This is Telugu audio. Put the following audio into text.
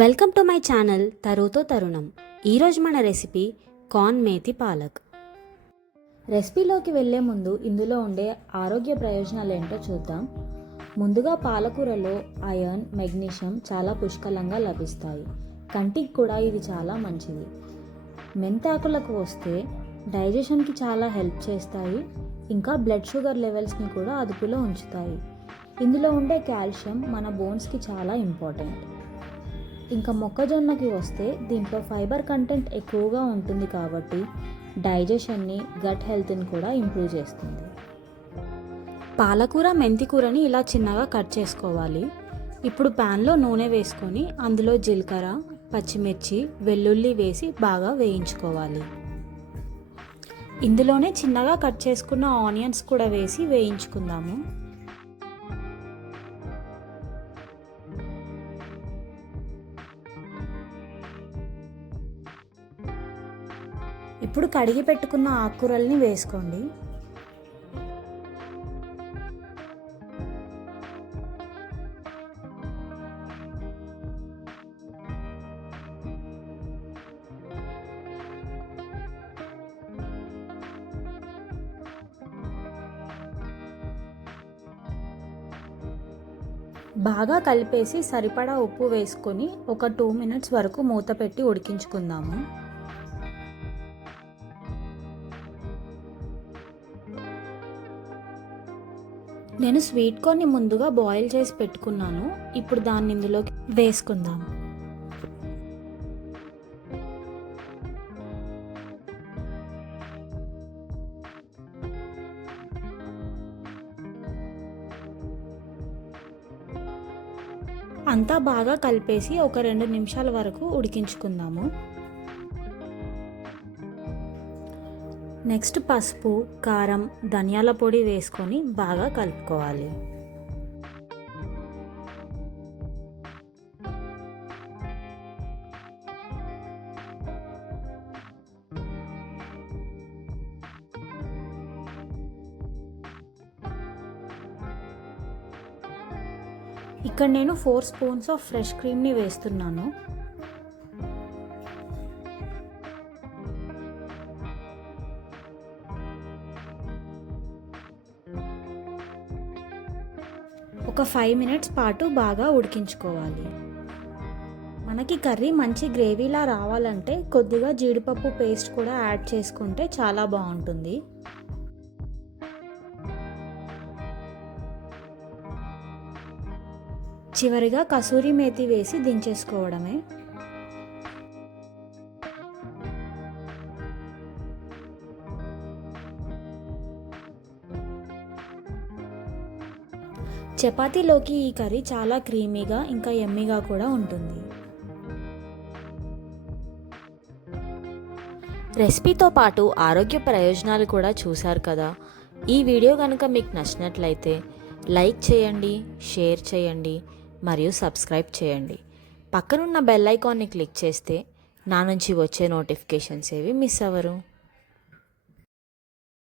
వెల్కమ్ టు మై ఛానల్ తరుతో తరుణం. ఈరోజు మన రెసిపీ కార్న్ మేతి పాలక్. రెసిపీలోకి వెళ్ళే ముందు ఇందులో ఉండే ఆరోగ్య ప్రయోజనాలు ఏంటో చూద్దాం. ముందుగా పాలకూరలో ఐరన్, మెగ్నీషియం చాలా పుష్కలంగా లభిస్తాయి. కంటికి కూడా ఇది చాలా మంచిది. మెంతాకులకు వస్తే డైజెషన్కి చాలా హెల్ప్ చేస్తాయి. ఇంకా బ్లడ్ షుగర్ లెవెల్స్ని కూడా అదుపులో ఉంచుతాయి. ఇందులో ఉండే కాల్షియం మన బోన్స్కి చాలా ఇంపార్టెంట్. ఇంకా మొక్కజొన్నకి వస్తే దీంట్లో ఫైబర్ కంటెంట్ ఎక్కువగా ఉంటుంది కాబట్టి డైజెషన్ని, గట్ హెల్త్ని కూడా ఇంప్రూవ్ చేస్తుంది. పాలకూర, మెంతికూరని ఇలా చిన్నగా కట్ చేసుకోవాలి. ఇప్పుడు ప్యాన్లో నూనె వేసుకొని అందులో జీలకర్ర, పచ్చిమిర్చి, వెల్లుల్లి వేసి బాగా వేయించుకోవాలి. ఇందులోనే చిన్నగా కట్ చేసుకున్న ఆనియన్స్ కూడా వేసి వేయించుకుందాము. ఇప్పుడు కడిగి పెట్టుకున్న ఆకుకూరల్ని వేసుకోండి. బాగా కలిపేసి సరిపడా ఉప్పు వేసుకొని ఒక 2 minutes వరకు మూత పెట్టి ఉడికించుకుందాము. నేను స్వీట్ కార్న్ని ముందుగా బాయిల్ చేసి పెట్టుకున్నాను. ఇప్పుడు దాన్ని ఇందులోకి వేసుకుందాం. అంతా బాగా కలిపేసి ఒక 2 నిమిషాల వరకు ఉడికించుకుందాము. నెక్స్ట్ పసుపు, కారం, ధనియాల పొడి వేసుకొని బాగా కలుపుకోవాలి. ఇక్కడ నేను 4 స్పూన్స్ ఆఫ్ ఫ్రెష్ క్రీమ్ని వేస్తున్నాను. ఒక 5 minutes పాటు బాగా ఉడికించుకోవాలి. మనకి కర్రీ మంచి గ్రేవీలా రావాలంటే కొద్దిగా జీడిపప్పు పేస్ట్ కూడా యాడ్ చేసుకుంటే చాలా బాగుంటుంది. చివరిగా కసూరి మేతి వేసి దించేసుకోవడమే. చపాతీలోకి ఈ కర్రీ చాలా క్రీమీగా ఇంకా యమ్మీగా కూడా ఉంటుంది. రెసిపీతో పాటు ఆరోగ్య ప్రయోజనాలు కూడా చూశారు కదా. ఈ వీడియో కనుక మీకు నచ్చినట్లయితే లైక్ చేయండి, షేర్ చేయండి మరియు సబ్స్క్రైబ్ చేయండి. పక్కనున్న బెల్ ఐకాన్ని క్లిక్ చేస్తే నా నుంచి వచ్చే నోటిఫికేషన్స్ ఏవి మిస్ అవ్వరు.